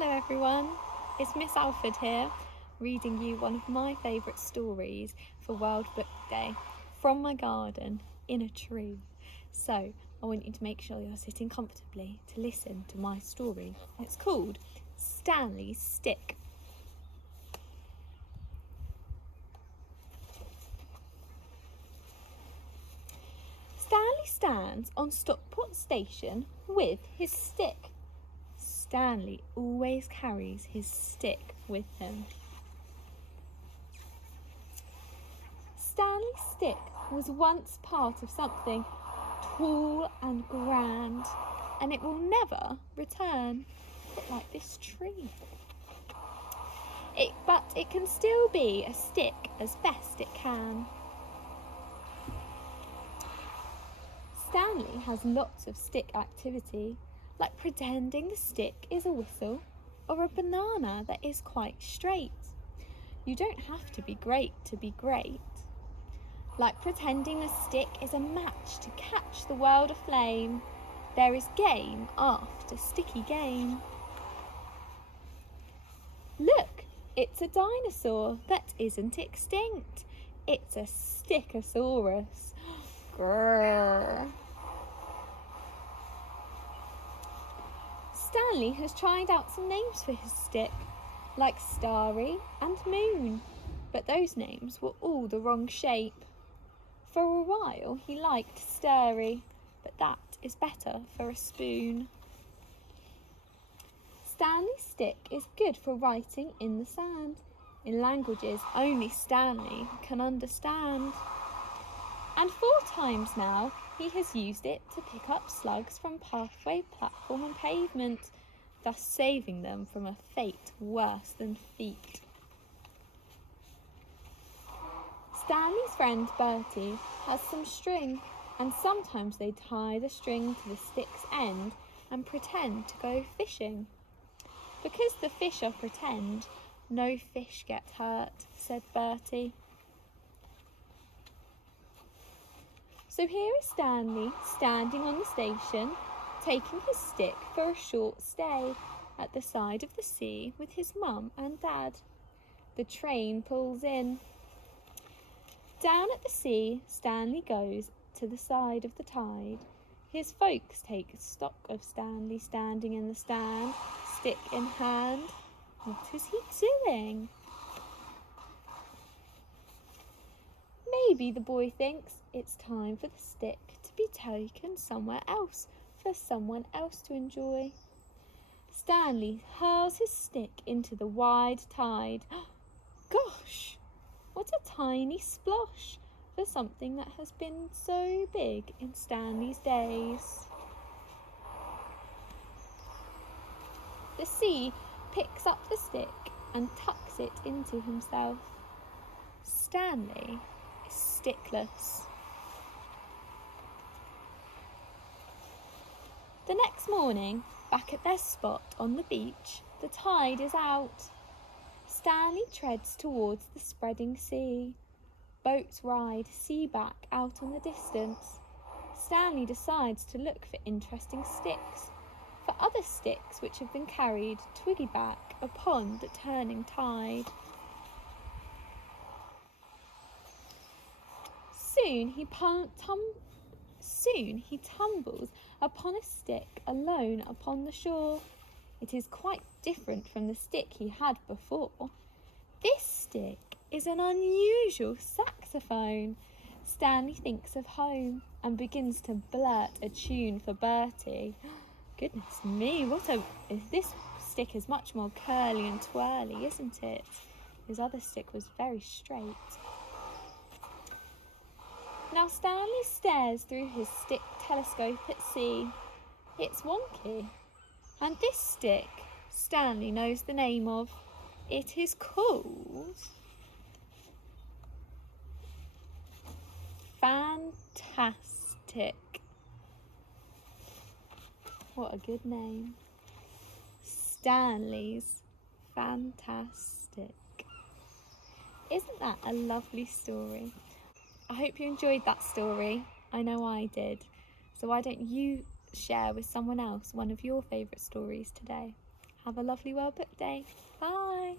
Hello everyone, it's Miss Alford here, reading you one of my favourite stories for World Book Day, from my garden, in a tree. So, I want you to make sure you're sitting comfortably to listen to my story. It's called Stanley's Stick. Stanley stands on Stockport Station with his stick. Stanley always carries his stick with him. Stanley's stick was once part of something tall and grand, and it will never return, like this tree. But it can still be a stick as best it can. Stanley has lots of stick activity, like pretending the stick is a whistle or a banana that is quite straight. You don't have to be great to be great. Like pretending the stick is a match to catch the world aflame. There is game after sticky game. Look, it's a dinosaur that isn't extinct. It's a stickosaurus. Grrr. Stanley has tried out some names for his stick, like Starry and Moon, but those names were all the wrong shape. For a while he liked Stirry, but that is better for a spoon. Stanley's stick is good for writing in the sand, in languages only Stanley can understand. And 4 times now he has used it to pick up slugs from pathway, platform and pavement, thus saving them from a fate worse than feet. Stanley's friend Bertie has some string, and sometimes they tie the string to the stick's end and pretend to go fishing. Because the fish are pretend, no fish get hurt, said Bertie. So here is Stanley standing on the station, taking his stick for a short stay at the side of the sea with his mum and dad. The train pulls in. Down at the sea, Stanley goes to the side of the tide. His folks take stock of Stanley standing in the stand, stick in hand. What is he doing? Maybe the boy thinks it's time for the stick to be taken somewhere else for someone else to enjoy. Stanley hurls his stick into the wide tide. Gosh, what a tiny splosh for something that has been so big in Stanley's days. The sea picks up the stick and tucks it into himself. Stanley is stickless. The next morning, back at their spot on the beach, the tide is out. Stanley treads towards the spreading sea. Boats ride seaback out on the distance. Stanley decides to look for interesting sticks, for other sticks which have been carried twiggyback upon the turning tide. Soon he tumbles upon a stick alone upon the shore. It is quite different from the stick he had before. This stick is an unusual saxophone. Stanley thinks of home and begins to blurt a tune for Bertie. Goodness me, this stick is much more curly and twirly, isn't it? His other stick was very straight. Now Stanley stares through his stick telescope at sea. It's wonky. And this stick Stanley knows the name of. It is called Fantastic. What a good name. Stanley's Fantastic. Isn't that a lovely story? I hope you enjoyed that story. I know I did. So why don't you share with someone else one of your favourite stories today? Have a lovely World Book Day. Bye!